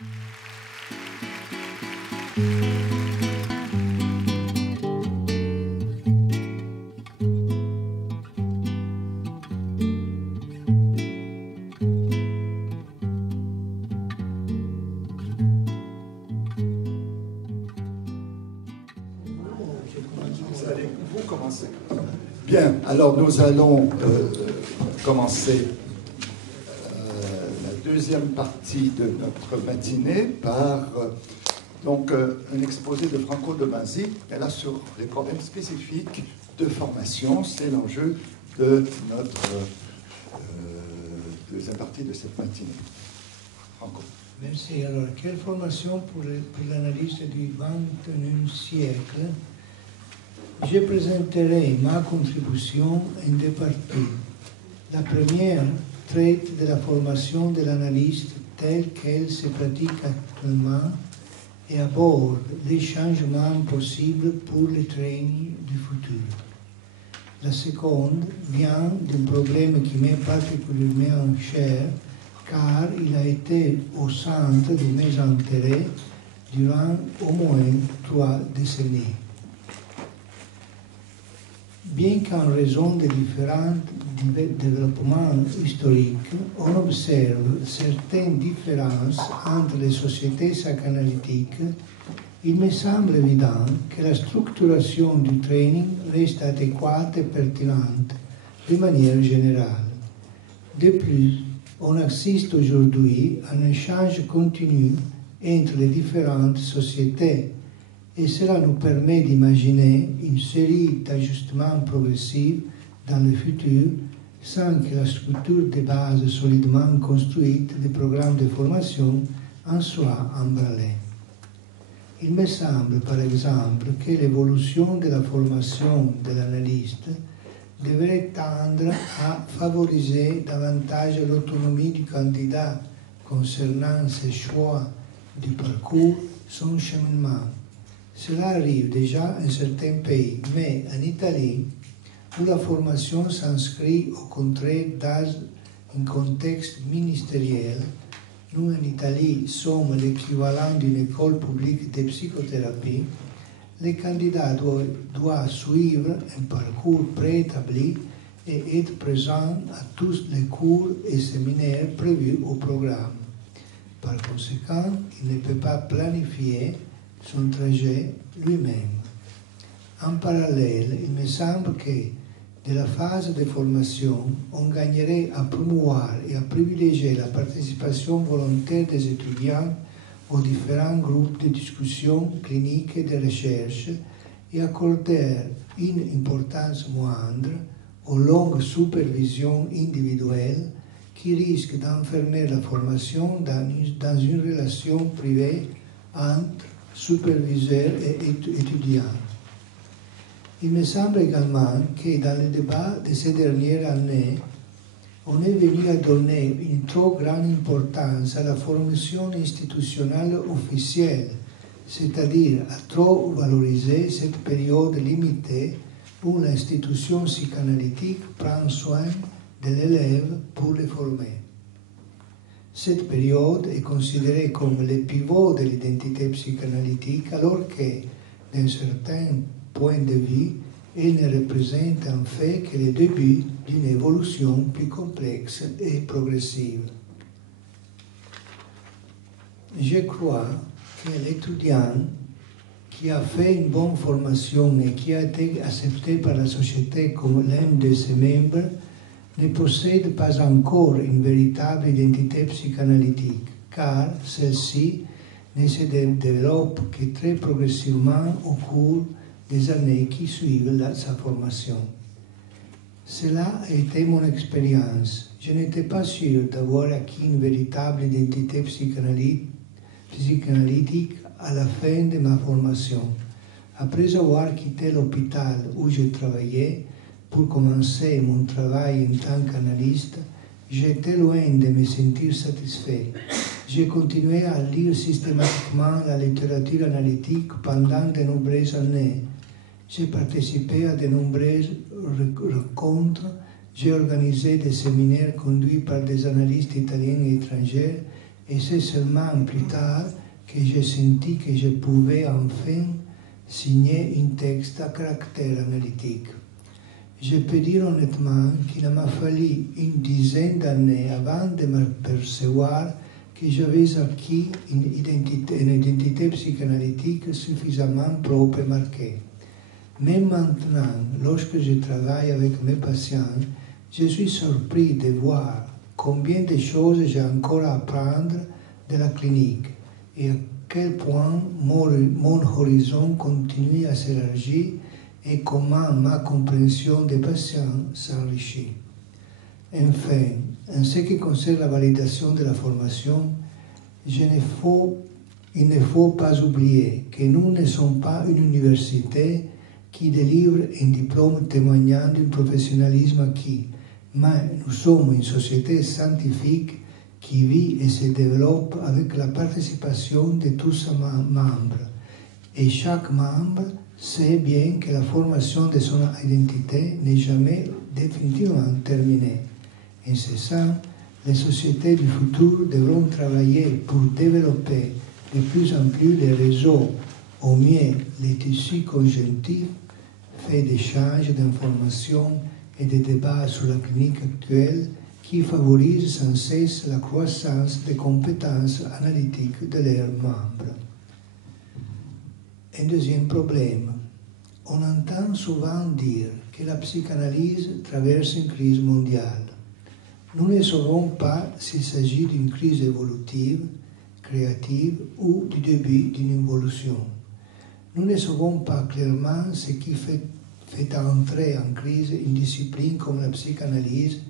Vous commencez. Bien, alors nous allons commencer la deuxième partie de notre matinée par un exposé de Franco de Masi, et là sur les problèmes spécifiques de formation. C'est l'enjeu de notre deuxième partie de cette matinée. Franco. Merci. Alors, quelle formation pour l'analyste du XXIe siècle? Je présenterai ma contribution en deux parties. La première traite de la formation de l'analyste telle qu'elle se pratique actuellement et aborde les changements possibles pour le training du futur. La seconde vient d'un problème qui m'est particulièrement cher car il a été au centre de mes intérêts durant au moins 3 décennies. Bien qu'en raison des différents développements historiques, on observe certaines différences entre les sociétés psychanalytiques, il me semble évident que la structuration du training reste adéquate et pertinente de manière générale. De plus, on assiste aujourd'hui à un échange continu entre les différentes sociétés et cela nous permet d'imaginer une série d'ajustements progressifs dans le futur sans que la structure de base solidement construite des programmes de formation en soit emballée. Il me semble par exemple que l'évolution de la formation de l'analyste devrait tendre à favoriser davantage l'autonomie du candidat concernant ses choix du parcours, son cheminement. Cela arrive déjà en certains pays, mais en Italie, où la formation s'inscrit au contraire dans un contexte ministériel, nous en Italie sommes l'équivalent d'une école publique de psychothérapie, le candidat doit suivre un parcours préétabli et être présent à tous les cours et séminaires prévus au programme. Par conséquent, il ne peut pas planifier son trajet lui-même. En parallèle, il me semble que de la phase de formation, on gagnerait à promouvoir et à privilégier la participation volontaire des étudiants aux différents groupes de discussion clinique et de recherche et accorder une importance moindre aux longues supervisions individuelles qui risquent d'enfermer la formation dans une relation privée entre superviseurs et étudiants. Il me semble également que dans le débat de ces dernières années, on est venu à donner une trop grande importance à la formation institutionnelle officielle, c'est-à-dire à trop valoriser cette période limitée où l'institution psychanalytique prend soin de l'élève pour le former. Cette période est considérée comme le pivot de l'identité psychanalytique, alors que, d'un certain point de vue, elle ne représente en fait que le début d'une évolution plus complexe et progressive. Je crois que l'étudiant qui a fait une bonne formation et qui a été accepté par la société comme l'un de ses membres ne possède pas encore une véritable identité psychanalytique, car celle-ci ne se développe que très progressivement au cours des années qui suivent sa formation. Cela a été mon expérience. Je n'étais pas sûr d'avoir acquis une véritable identité psychanalytique à la fin de ma formation. Après avoir quitté l'hôpital où je travaillais pour commencer mon travail en tant qu'analyste, j'étais loin de me sentir satisfait. J'ai continué à lire systématiquement la littérature analytique pendant de nombreuses années. J'ai participé à de nombreuses rencontres, j'ai organisé des séminaires conduits par des analystes italiens et étrangers et c'est seulement plus tard que j'ai senti que je pouvais enfin signer un texte à caractère analytique. Je peux dire honnêtement qu'il m'a fallu une dizaine d'années avant de m'apercevoir que j'avais acquis une identité psychanalytique suffisamment propre et marquée. Même maintenant, lorsque je travaille avec mes patients, je suis surpris de voir combien de choses j'ai encore à apprendre de la clinique et à quel point mon horizon continue à s'élargir et comment ma compréhension des patients s'enrichit. Enfin, en ce qui concerne la validation de la formation, il ne faut pas oublier que nous ne sommes pas une université qui délivre un diplôme témoignant d'un professionnalisme acquis, mais nous sommes une société scientifique qui vit et se développe avec la participation de tous ses membres. Et chaque membre sait bien que la formation de son identité n'est jamais définitivement terminée. En ce sens, les sociétés du futur devront travailler pour développer de plus en plus les réseaux, au mieux les tissus conjonctifs, faits d'échanges d'informations et de débats sur la clinique actuelle qui favorisent sans cesse la croissance des compétences analytiques de leurs membres. Un deuxième problème. On entend souvent dire que la psychanalyse traverse une crise mondiale. Nous ne savons pas s'il s'agit d'une crise évolutive, créative ou du début d'une évolution. Nous ne savons pas clairement ce qui fait entrer en crise une discipline comme la psychanalyse,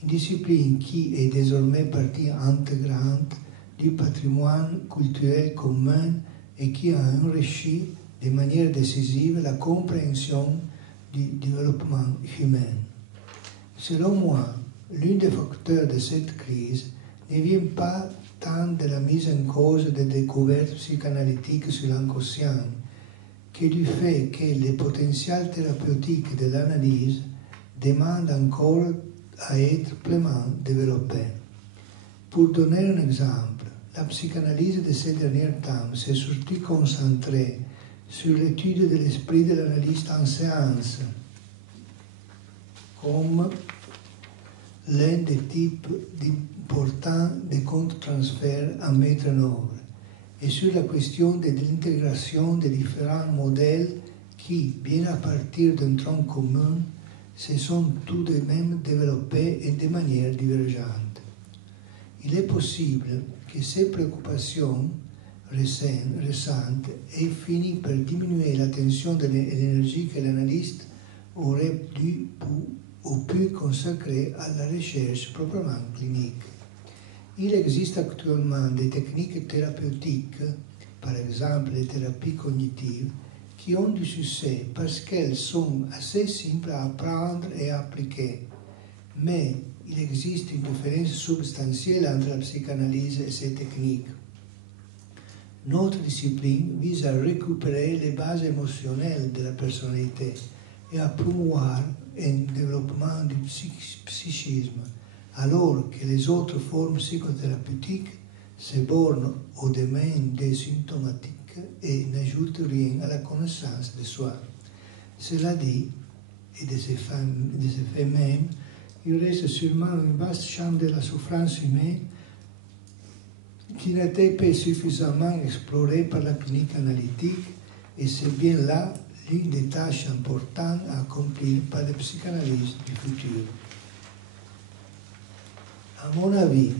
une discipline qui est désormais partie intégrante du patrimoine culturel commun et qui a enrichi de manière décisive la compréhension du développement humain. Selon moi, l'un des facteurs de cette crise ne vient pas tant de la mise en cause des découvertes psychanalytiques sur l'inconscient que du fait que le potentiel thérapeutique de l'analyse demande encore à être pleinement développé. Pour donner un exemple, la psychanalyse de ces derniers temps s'est surtout concentrée sur l'étude de l'esprit de l'analyste en séance, comme l'un des types importants de contre-transferts à mettre en œuvre, et sur la question de l'intégration des différents modèles qui, bien à partir d'un tronc commun, se sont tout de même développés et de manière divergente. Il est possible que ces préoccupations récentes aient fini par diminuer l'attention et l'énergie que l'analyste aurait dû ou pu consacrer à la recherche proprement clinique. Il existe actuellement des techniques thérapeutiques, par exemple les thérapies cognitives, qui ont du succès parce qu'elles sont assez simples à apprendre et à appliquer. Mais il existe une différence substantielle entre la psychanalyse et ces techniques. Notre discipline vise à récupérer les bases émotionnelles de la personnalité et à promouvoir un développement du psychisme, alors que les autres formes psychothérapeutiques se bornent au domaine des symptomatiques et n'ajoutent rien à la connaissance de soi. Cela dit, et de ces faits même, il reste sûrement un vaste champ de la souffrance humaine qui n'était pas suffisamment exploré par la clinique analytique, et c'est bien là l'une des tâches importantes à accomplir par la psychanalyse du futur. À mon avis,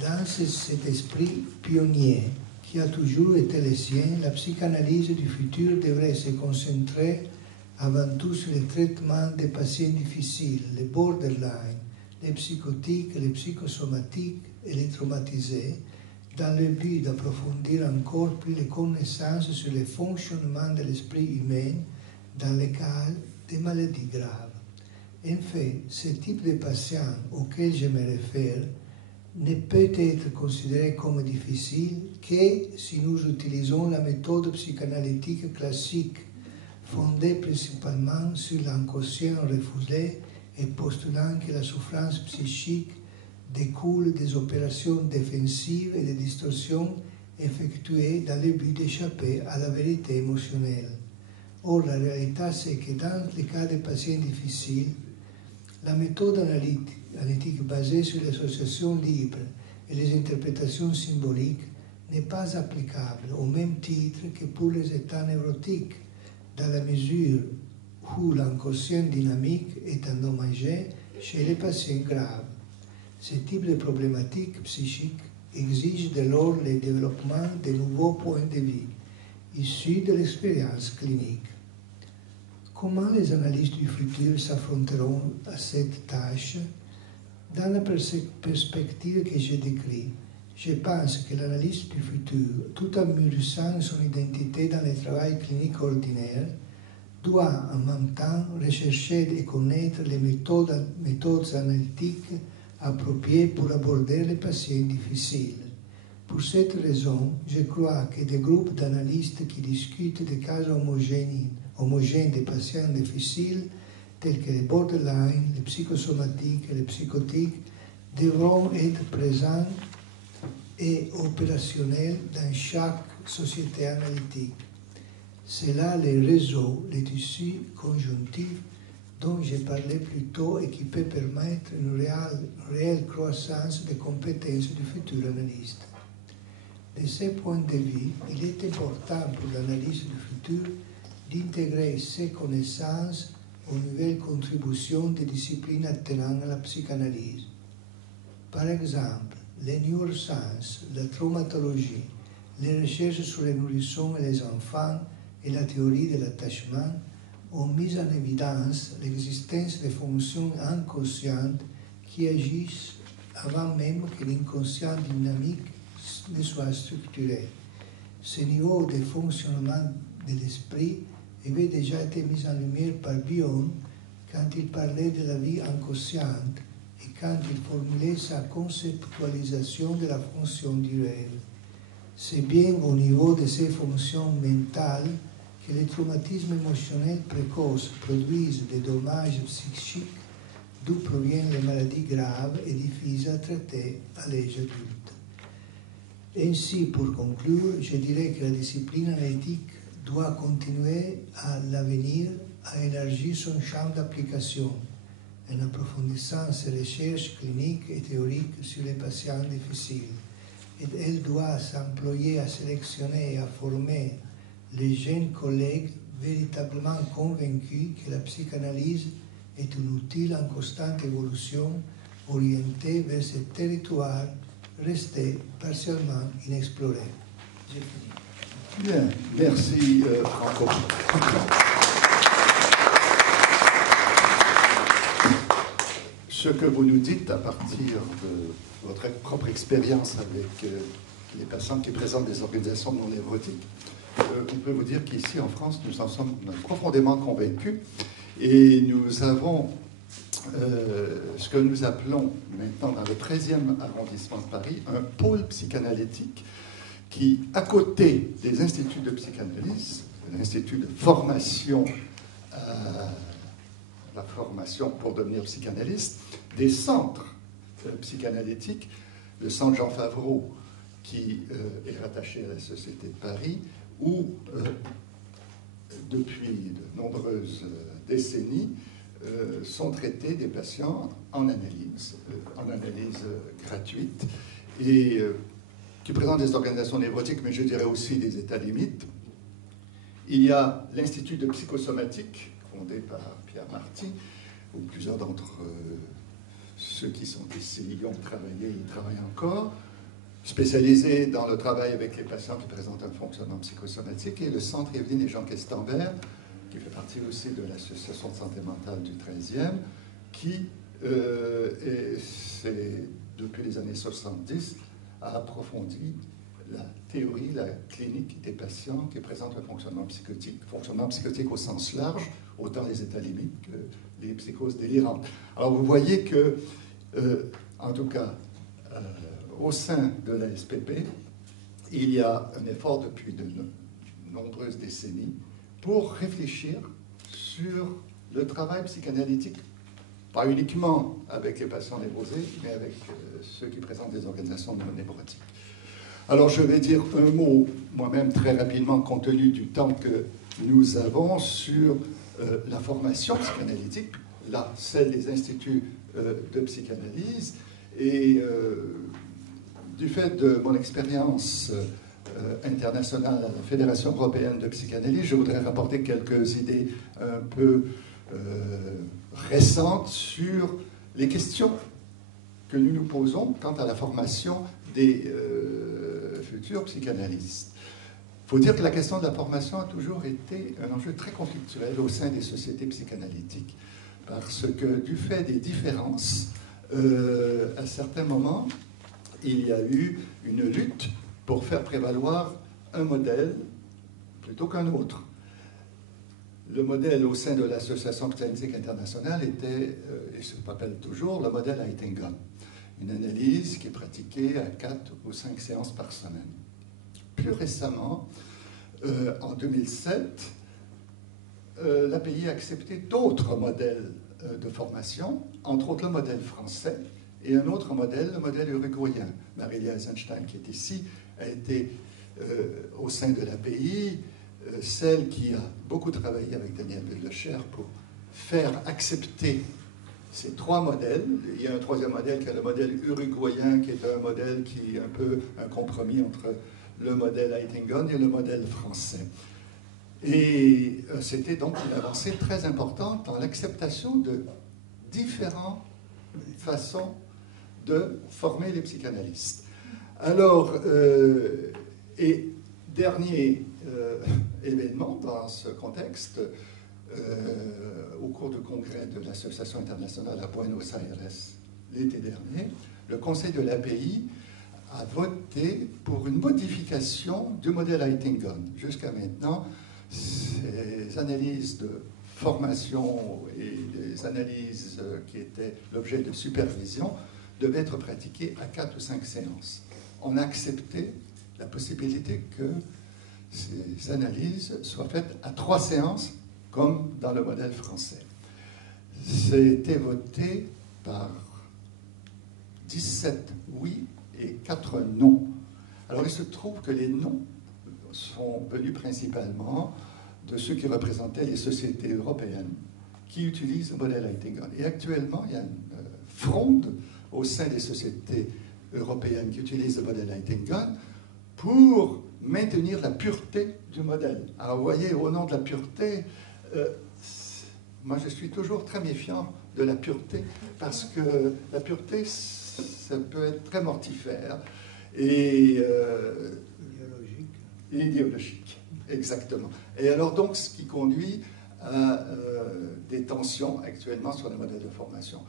dans cet esprit pionnier qui a toujours été le sien, la psychanalyse du futur devrait se concentrer avant tout sur le traitement des patients difficiles, les borderline, les psychotiques, les psychosomatiques et les traumatisés, dans le but d'approfondir encore plus les connaissances sur le fonctionnement de l'esprit humain dans le cas des maladies graves. En fait, ce type de patient auquel je me réfère ne peut être considéré comme difficile que si nous utilisons la méthode psychanalytique classique, fondée principalement sur l'inconscient refoulé et postulant que la souffrance psychique découlent des opérations défensives et des distorsions effectuées dans le but d'échapper à la vérité émotionnelle. Or, la réalité, c'est que dans le cas des patients difficiles, la méthode analytique basée sur l'association libre et les interprétations symboliques n'est pas applicable au même titre que pour les états neurotiques, dans la mesure où l'inconscient dynamique est endommagé chez les patients graves. Ce type de problématique psychique exige dès lors le développement de nouveaux points de vue issus de l'expérience clinique. Comment les analystes du futur s'affronteront à cette tâche? Dans la perspective que j'ai décrite, je pense que l'analyste du futur, tout en mûrissant son identité dans le travail clinique ordinaire, doit en même temps rechercher et connaître les méthodes analytiques appropriées pour aborder les patients difficiles. Pour cette raison, je crois que des groupes d'analystes qui discutent des cas homogènes des patients difficiles, tels que les borderline, les psychosomatiques et les psychotiques, devront être présents et opérationnels dans chaque société analytique. C'est là les réseaux, les tissus conjonctifs dont j'ai parlé plus tôt et qui peut permettre une réelle croissance des compétences du futur analyste. De ce point de vue, il est important pour l'analyse du futur d'intégrer ces connaissances aux nouvelles contributions des disciplines attenant à la psychanalyse. Par exemple, les neurosciences, la traumatologie, les recherches sur les nourrissons et les enfants et la théorie de l'attachement ont mis en évidence l'existence de fonctions inconscientes qui agissent avant même que l'inconscient dynamique ne soit structuré. Ce niveau de fonctionnement de l'esprit avait déjà été mis en lumière par Bion quand il parlait de la vie inconsciente et quand il formulait sa conceptualisation de la fonction du rêve. C'est bien au niveau de ces fonctions mentales que les traumatismes émotionnels précoces produisent des dommages psychiques d'où proviennent les maladies graves et difficiles à traiter à l'âge adulte. Ainsi, pour conclure, je dirais que la discipline analytique doit continuer à l'avenir à élargir son champ d'application en approfondissant ses recherches cliniques et théoriques sur les patients difficiles. Et elle doit s'employer à sélectionner et à former les jeunes collègues véritablement convaincus que la psychanalyse est un outil en constante évolution orienté vers ce territoire resté partiellement inexploré. J'ai fini. Bien, merci Franco. Ce que vous nous dites à partir de votre propre expérience avec les patients qui présentent des organisations non névrotiques, on peut vous dire qu'ici en France, nous en sommes profondément convaincus et nous avons ce que nous appelons maintenant dans le 13e arrondissement de Paris un pôle psychanalytique qui, à côté des instituts de psychanalyse, l'institut de formation la formation pour devenir psychanalyste, des centres psychanalytiques, le centre Jean Favreau, qui est rattaché à la Société de Paris, où, depuis de nombreuses décennies, sont traités des patients en analyse gratuite, et qui présentent des organisations névrotiques, mais je dirais aussi des états limites. Il y a l'Institut de psychosomatique, fondé par Pierre Marty, où plusieurs d'entre ceux qui sont ici y ont travaillé, y travaillent encore, spécialisé dans le travail avec les patients qui présentent un fonctionnement psychosomatique, et le Centre Evelyne et Jean Questembert, qui fait partie aussi de l'Association de santé mentale du 13e, qui, depuis les années 70, a approfondi la théorie, la clinique des patients qui présentent un fonctionnement psychotique au sens large, autant les états limites que les psychoses délirantes. Alors vous voyez que, en tout cas, au sein de la SPP, il y a un effort depuis de nombreuses décennies pour réfléchir sur le travail psychanalytique pas uniquement avec les patients névrosés, mais avec ceux qui présentent des organisations névrotiques. Alors je vais dire un mot, moi-même très rapidement, compte tenu du temps que nous avons, sur la formation psychanalytique, là, celle des instituts de psychanalyse, et du fait de mon expérience internationale à la Fédération européenne de psychanalyse, je voudrais rapporter quelques idées un peu récentes sur les questions que nous nous posons quant à la formation des futurs psychanalystes. Il faut dire que la question de la formation a toujours été un enjeu très conflictuel au sein des sociétés psychanalytiques, parce que du fait des différences, à certains moments, il y a eu une lutte pour faire prévaloir un modèle plutôt qu'un autre. Le modèle au sein de l'Association psychanalytique internationale était, et se rappelle toujours, le modèle Eitingon, une analyse qui est pratiquée à 4 ou 5 séances par semaine. Plus récemment, en 2007, l'API a accepté d'autres modèles de formation, entre autres le modèle français et un autre modèle, le modèle uruguayen. Marilia Eisenstein, qui est ici, a été au sein de l'API celle qui a beaucoup travaillé avec Daniel Bellecher pour faire accepter ces trois modèles. Il y a un troisième modèle qui est le modèle uruguayen, qui est un modèle qui est un peu un compromis entre le modèle Eitingon et le modèle français. Et c'était donc une avancée très importante dans l'acceptation de différentes façons de former les psychanalystes. Alors, et dernier événement dans ce contexte, au cours du congrès de l'Association internationale à Buenos Aires l'été dernier, le Conseil de l'API a voté pour une modification du modèle Eitingon. Jusqu'à maintenant, ces analyses de formation et des analyses qui étaient l'objet de supervision devaient être pratiquées à 4 ou 5 séances. On a accepté la possibilité que ces analyses soient faites à 3 séances, comme dans le modèle français. C'était voté par 17 oui et 4 non. Alors il se trouve que les non sont venus principalement de ceux qui représentaient les sociétés européennes qui utilisent le modèle Eitingon. Et actuellement, il y a une fronde au sein des sociétés européennes qui utilisent le modèle Eitingon pour maintenir la pureté du modèle. Alors vous voyez, au nom de la pureté, moi je suis toujours très méfiant de la pureté, parce que la pureté, ça peut être très mortifère et idéologique, exactement. Et alors donc, ce qui conduit à des tensions actuellement sur le modèle de formation.